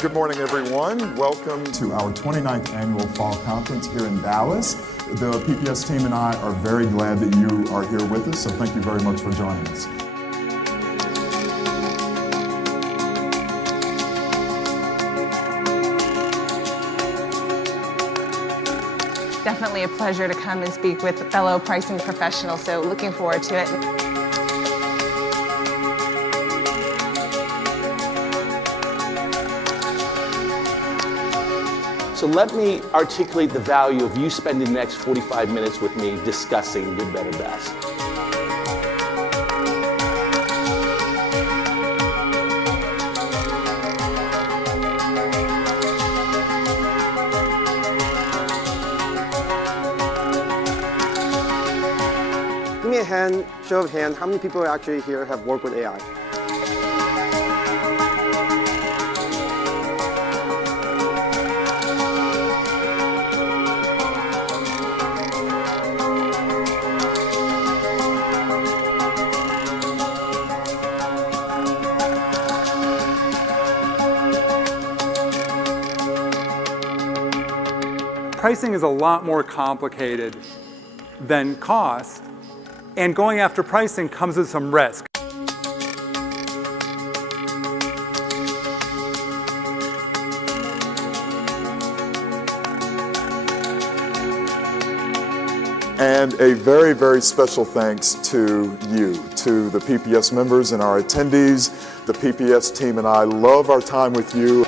Good morning, everyone. Welcome to our 29th annual Fall Conference here in Dallas. The PPS team and I are very glad that you are here with us, so thank you very much for joining us. Definitely a pleasure to come and speak with fellow pricing professionals, so looking forward to it. So let me articulate the value of you spending the next 45 minutes with me discussing good, better, best. Give me a show of hands, how many people actually here have worked with AI? Pricing is a lot more complicated than cost, and going after pricing comes with some risk. and a very, very special thanks to you, to the PPS members and our attendees. The PPS team and I love our time with you.